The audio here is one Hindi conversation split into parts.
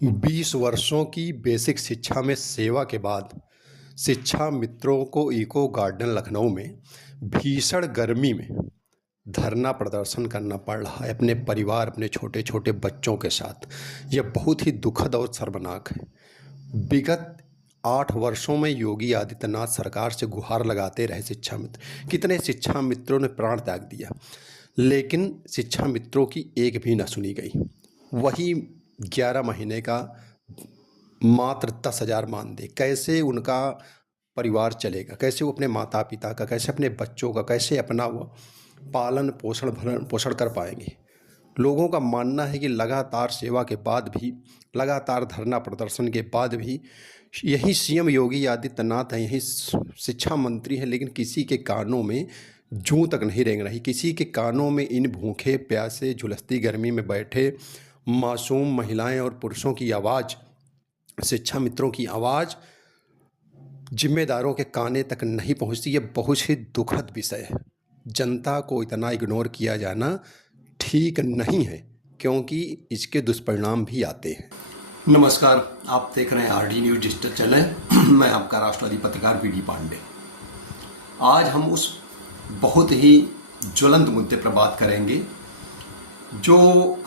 20 वर्षों की बेसिक शिक्षा में सेवा के बाद शिक्षा मित्रों को इको गार्डन लखनऊ में भीषण गर्मी में धरना प्रदर्शन करना पड़ रहा है अपने परिवार, अपने छोटे छोटे बच्चों के साथ। यह बहुत ही दुखद और शर्मनाक है। विगत 8 वर्षों में योगी आदित्यनाथ सरकार से गुहार लगाते रहे शिक्षा मित्र। कितने शिक्षा मित्रों ने प्राण त्याग दिया, लेकिन शिक्षा मित्रों की एक भी न सुनी गई। वही 11 महीने का मात्र 10,000 मानदेय, कैसे उनका परिवार चलेगा? कैसे वो अपने माता पिता का, कैसे अपने बच्चों का, कैसे अपना वो पालन पोषण भरण पोषण कर पाएंगे? लोगों का मानना है कि लगातार सेवा के बाद भी, लगातार धरना प्रदर्शन के बाद भी यही सीएम योगी आदित्यनाथ हैं, यही शिक्षा मंत्री हैं, लेकिन किसी के कानों में जूं तक नहीं रेंग रही। किसी के कानों में इन भूखे प्यासे झुलसती गर्मी में बैठे मासूम महिलाएं और पुरुषों की आवाज़, शिक्षा मित्रों की आवाज़ जिम्मेदारों के काने तक नहीं पहुंचती। ये बहुत ही दुखद विषय है। जनता को इतना इग्नोर किया जाना ठीक नहीं है, क्योंकि इसके दुष्परिणाम भी आते हैं। नमस्कार, आप देख रहे हैं आरडी न्यूज डिजिटल चैनल। मैं आपका राष्ट्रवादी पत्रकार वीडी पांडे। आज हम उस बहुत ही ज्वलंत मुद्दे पर बात करेंगे जो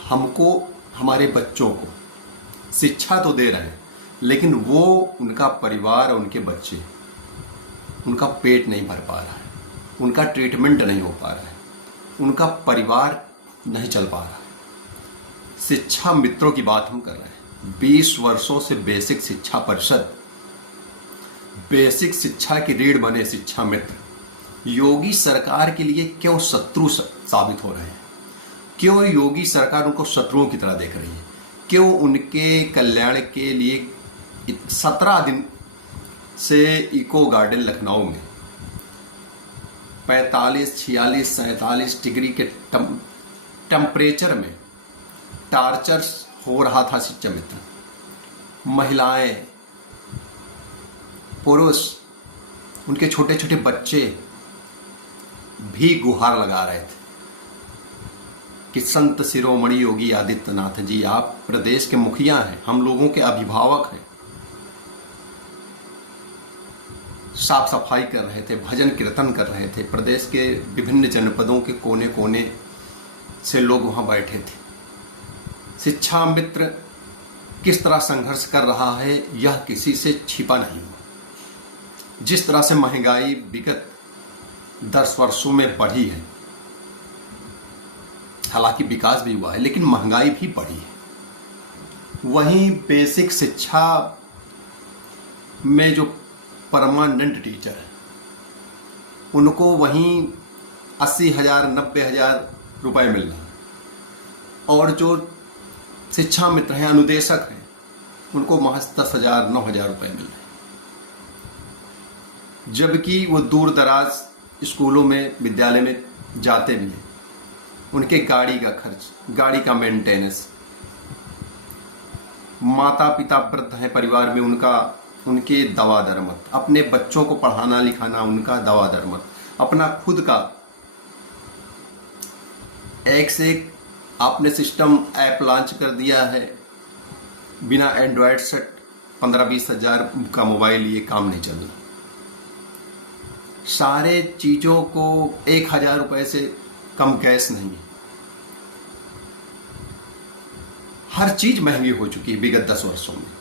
हमको, हमारे बच्चों को शिक्षा तो दे रहे हैं, लेकिन वो उनका परिवार और उनके बच्चे, उनका पेट नहीं भर पा रहा है, उनका ट्रीटमेंट नहीं हो पा रहा है, उनका परिवार नहीं चल पा रहा है। शिक्षा मित्रों की बात हम कर रहे हैं। 20 वर्षों से बेसिक शिक्षा परिषद, बेसिक शिक्षा की रीढ़ बने शिक्षा मित्र योगी सरकार के लिए क्यों शत्रु साबित हो रहे हैं? क्यों योगी सरकार उनको शत्रुओं की तरह देख रही है? क्यों उनके कल्याण के लिए 17 दिन से इको गार्डन लखनऊ में 45, 46, 47 डिग्री के टेम्परेचर में टार्चर हो रहा था शिक्षा मित्र? महिलाएं, पुरुष, उनके छोटे छोटे बच्चे भी गुहार लगा रहे थे कि संत शिरोमणि योगी आदित्यनाथ जी, आप प्रदेश के मुखिया हैं, हम लोगों के अभिभावक हैं। साफ सफाई कर रहे थे, भजन कीर्तन कर रहे थे। प्रदेश के विभिन्न जनपदों के कोने कोने से लोग वहां बैठे थे। शिक्षा मित्र किस तरह संघर्ष कर रहा है, यह किसी से छिपा नहीं हुआ। जिस तरह से महंगाई विगत 10 वर्षों में बढ़ी है, हालांकि विकास भी हुआ है, लेकिन महंगाई भी बढ़ी है। वहीं बेसिक शिक्षा में जो परमानेंट टीचर है, उनको वहीं 80,000, 90,000 रुपए मिल रहा है, और जो शिक्षा मित्र हैं, अनुदेशक हैं, उनको महज 10,000, 9,000 रुपए मिल रहे हैं। जबकि वो दूर दराज स्कूलों में, विद्यालय में जाते भी हैं। उनके गाड़ी का खर्च, गाड़ी का मेंटेनेंस, माता पिता वृद्ध हैं परिवार में, उनके दवा दरमत, अपने बच्चों को पढ़ाना लिखाना, उनका दवा दरमत, अपना खुद का एक से एक आपने सिस्टम ऐप लॉन्च कर दिया है। बिना एंड्रॉयड सेट 15-20 हजार का मोबाइल ये काम नहीं चल रहा। सारे चीजों को 1,000 रुपए से कम गैस नहीं है। हर चीज महंगी हो चुकी है विगत 10 वर्षों में,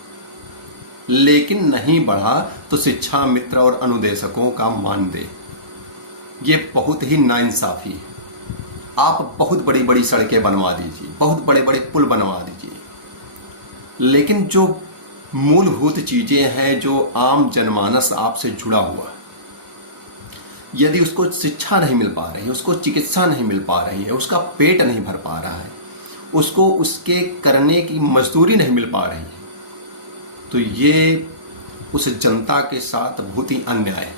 लेकिन नहीं बढ़ा तो शिक्षा मित्र और अनुदेशकों का मानदेय। ये बहुत ही नाइंसाफी है। आप बहुत बड़ी बड़ी सड़कें बनवा दीजिए, बहुत बड़े बड़े पुल बनवा दीजिए, लेकिन जो मूलभूत चीजें हैं, जो आम जनमानस आपसे जुड़ा हुआ, यदि उसको शिक्षा नहीं मिल पा रही है, उसको चिकित्सा नहीं मिल पा रही है, उसका पेट नहीं भर पा रहा है, उसको उसके करने की मजदूरी नहीं मिल पा रही है, तो ये उस जनता के साथ बहुत ही अन्याय है।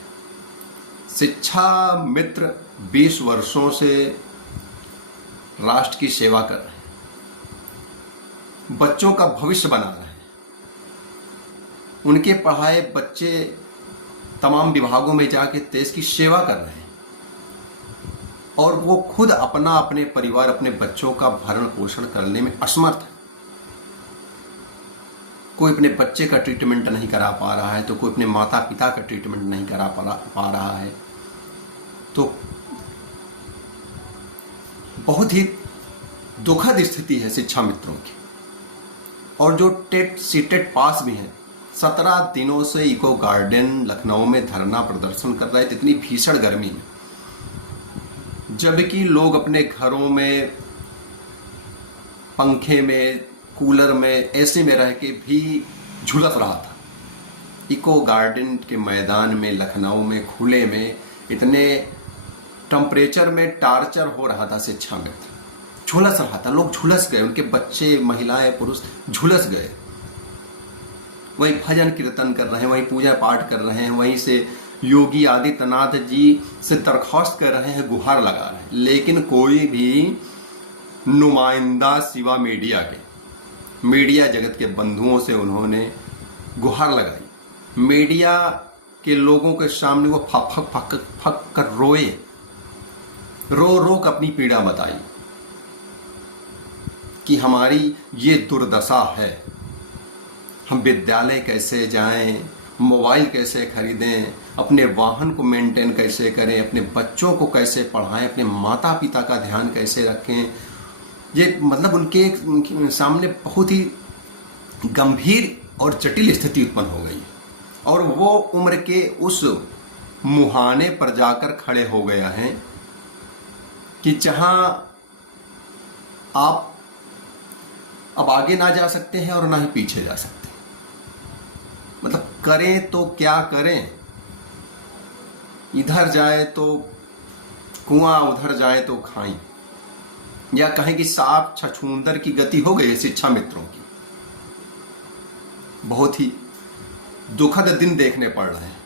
शिक्षा मित्र 20 वर्षों से राष्ट्र की सेवा कर रहे हैं, बच्चों का भविष्य बना रहे हैं। उनके पढ़ाए बच्चे तमाम विभागों में जाके देश की सेवा कर रहे हैं, और वो खुद अपने परिवार, अपने बच्चों का भरण पोषण करने में असमर्थ है। कोई अपने बच्चे का ट्रीटमेंट नहीं करा पा रहा है, तो कोई अपने माता पिता का ट्रीटमेंट नहीं करा पा रहा है। तो बहुत ही दुखद स्थिति है शिक्षा मित्रों की। और जो टेट सीटेट पास भी हैं, 17 दिनों से इको गार्डन लखनऊ में धरना प्रदर्शन कर रहे थे इतनी भीषण गर्मी में, जबकि लोग अपने घरों में पंखे में, कूलर में, एसी में रह के भी झुलस रहा था। इको गार्डन के मैदान में लखनऊ में खुले में इतने टेम्परेचर में टार्चर हो रहा था शिक्षा मित्र, झुलस रहा था, लोग झुलस गए, उनके बच्चे, महिलाएं, पुरुष झुलस गए। वहीं भजन कीर्तन कर रहे हैं, वहीं पूजा पाठ कर रहे हैं, वहीं से योगी आदित्यनाथ जी से दरख्वास्त कर रहे हैं, गुहार लगा रहे हैं, लेकिन कोई भी नुमाइंदा सिवा मीडिया के, मीडिया जगत के बंधुओं से उन्होंने गुहार लगाई। मीडिया के लोगों के सामने वो फक फक फक फक कर रोए, रो रो कर अपनी पीड़ा बताई कि हमारी ये दुर्दशा है, हम विद्यालय कैसे जाएं, मोबाइल कैसे खरीदें, अपने वाहन को मेंटेन कैसे करें, अपने बच्चों को कैसे पढ़ाएं, अपने माता पिता का ध्यान कैसे रखें। ये मतलब उनके सामने बहुत ही गंभीर और जटिल स्थिति उत्पन्न हो गई और वो उम्र के उस मुहाने पर जाकर खड़े हो गया है कि जहां आप अब आगे ना जा सकते हैं और ना ही पीछे जा सकते हैं। मतलब करें तो क्या करें, इधर जाए तो कुआं, उधर जाए तो खाई, या कहें कि सांप छछूंदर की गति हो गई है शिक्षा मित्रों की। बहुत ही दुखद दिन देखने पड़ रहे हैं।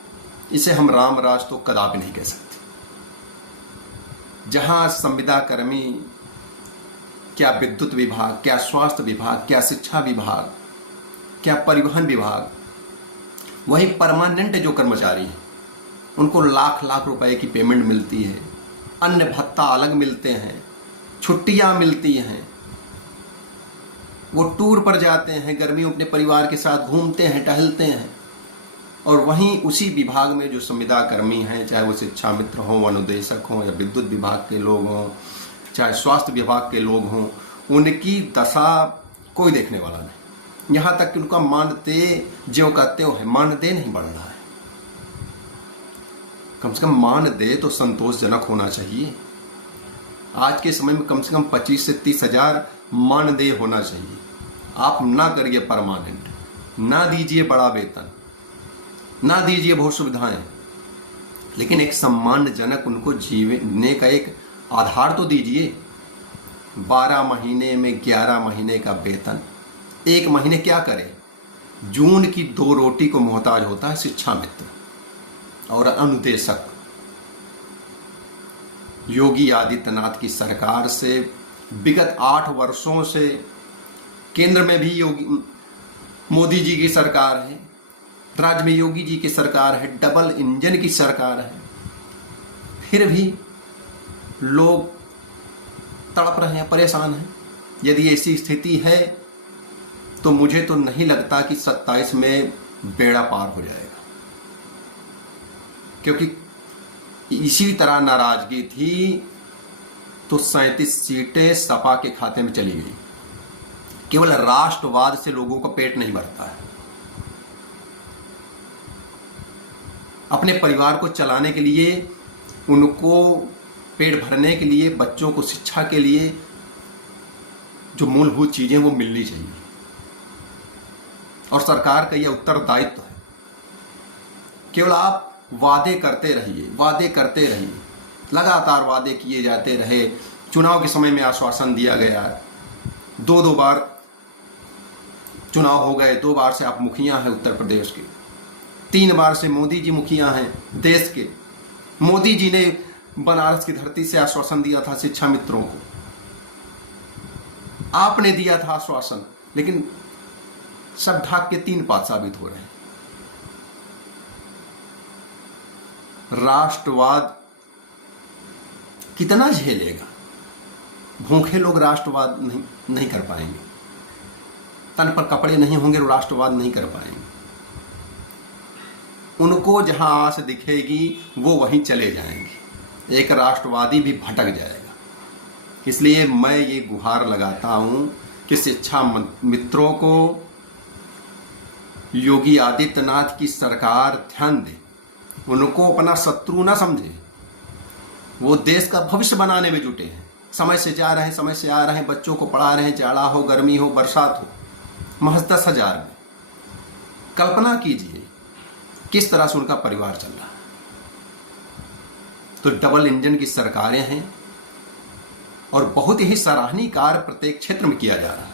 इसे हम राम राज तो कदापि नहीं कह सकते। जहां संविदा कर्मी, क्या विद्युत विभाग, क्या स्वास्थ्य विभाग, क्या शिक्षा विभाग, क्या परिवहन विभाग, वही परमानेंट जो कर्मचारी हैं उनको लाख लाख रुपए की पेमेंट मिलती है, अन्य भत्ता अलग मिलते हैं, छुट्टियां मिलती हैं, वो टूर पर जाते हैं, गर्मियों अपने परिवार के साथ घूमते हैं, टहलते हैं। और वहीं उसी विभाग में जो संविदा कर्मी हैं, चाहे वो शिक्षा मित्र हों, अनुदेशक हों, या विद्युत विभाग के लोग हों, चाहे स्वास्थ्य विभाग के लोग हों, उनकी दशा कोई देखने वाला नहीं। यहाँ तक कि उनका मानदेय ज्यों का त्यों है, मानदेय नहीं बढ़ रहा है। कम से कम मानदेय तो संतोषजनक होना चाहिए। आज के समय में कम से कम 25 से 30 हजार मानदेय होना चाहिए। आप ना करिए परमानेंट, ना दीजिए बड़ा वेतन, ना दीजिए बहुत सुविधाएं, लेकिन एक सम्मानजनक उनको जीने का एक आधार तो दीजिए। 12 महीने में 11 महीने का वेतन, एक महीने क्या करे? जून की 2 रोटी को मोहताज होता है शिक्षा मित्र और अनुदेशक। योगी आदित्यनाथ की सरकार से विगत 8 वर्षों से, केंद्र में भी मोदी जी की सरकार है, राज्य में योगी जी की सरकार है, डबल इंजन की सरकार है, फिर भी लोग तड़प रहे हैं, परेशान हैं। यदि ऐसी स्थिति है तो मुझे तो नहीं लगता कि 27 में बेड़ा पार हो जाएगा, क्योंकि इसी तरह नाराजगी थी तो 37 सीटें सपा के खाते में चली गई। केवल राष्ट्रवाद से लोगों का पेट नहीं भरता है। अपने परिवार को चलाने के लिए, उनको पेट भरने के लिए, बच्चों को शिक्षा के लिए जो मूलभूत चीजें वो मिलनी चाहिए, और सरकार का यह उत्तरदायित्व है। केवल आप वादे करते रहिए, वादे करते रहिए, लगातार वादे किए जाते रहे। चुनाव के समय में आश्वासन दिया गया, 2 बार चुनाव हो गए, 2 बार से आप मुखिया हैं उत्तर प्रदेश के, 3 बार से मोदी जी मुखिया हैं देश के। मोदी जी ने बनारस की धरती से आश्वासन दिया था शिक्षा मित्रों को, आपने दिया था आश्वासन, लेकिन सब ढाक के 3 पात साबित हो रहे हैं। राष्ट्रवाद कितना झेलेगा? भूखे लोग राष्ट्रवाद नहीं कर पाएंगे। तन पर कपड़े नहीं होंगे वो राष्ट्रवाद नहीं कर पाएंगे। उनको जहां आस दिखेगी वो वहीं चले जाएंगे, एक राष्ट्रवादी भी भटक जाएगा। इसलिए मैं ये गुहार लगाता हूं कि शिक्षा मित्रों को योगी आदित्यनाथ की सरकार ध्यान दे, उनको अपना शत्रु ना समझे। वो देश का भविष्य बनाने में जुटे हैं, समय से जा रहे हैं, समय से आ रहे हैं, बच्चों को पढ़ा रहे हैं, जाड़ा हो, गर्मी हो, बरसात हो। महज 10,000 में कल्पना कीजिए किस तरह से उनका परिवार चल रहा है। तो डबल इंजन की सरकारें हैं और बहुत ही सराहनीय कार्य प्रत्येक क्षेत्र में किया जा रहा है।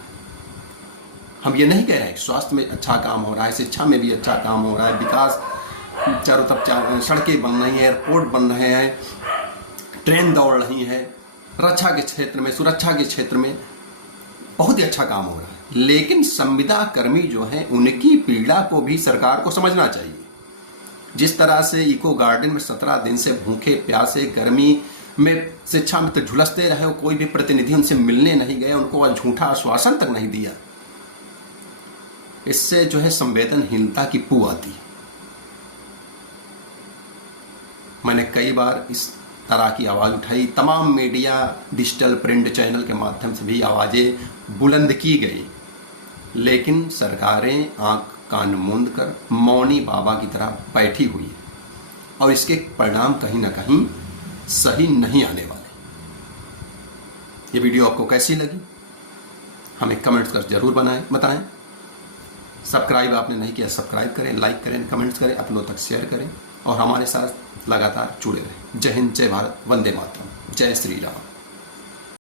हम ये नहीं कह रहे हैं स्वास्थ्य में अच्छा काम हो रहा है, शिक्षा में भी अच्छा काम हो रहा है, विकास चारों तरफ सड़कें बन रही हैं, एयरपोर्ट बन रहे हैं, ट्रेन दौड़ रही है, रक्षा के क्षेत्र में, सुरक्षा के क्षेत्र में बहुत ही अच्छा काम हो रहा है। लेकिन संविदा कर्मी जो हैं उनकी पीड़ा को भी सरकार को समझना चाहिए। जिस तरह से इको गार्डन में 17 दिन से भूखे प्यासे गर्मी में शिक्षा में तो झुलसते रहे, कोई भी प्रतिनिधि उनसे मिलने नहीं गए, उनको झूठा आश्वासन तक नहीं दिया। इससे जो है संवेदनहीनता की पू आती है। मैंने कई बार इस तरह की आवाज उठाई, तमाम मीडिया, डिजिटल प्रिंट चैनल के माध्यम से भी आवाजें बुलंद की गई, लेकिन सरकारें आंख कान मूंद कर मौनी बाबा की तरह बैठी हुई है और इसके परिणाम कहीं ना कहीं सही नहीं आने वाले। ये वीडियो आपको कैसी लगी हमें कमेंट्स कर जरूर बताएं। सब्सक्राइब आपने नहीं किया, सब्सक्राइब करें, लाइक करें, कमेंट्स करें, अपनों तक शेयर करें और हमारे साथ लगातार जुड़े रहें। जय हिंद, जय भारत, वंदे मातरम, जय श्री राम।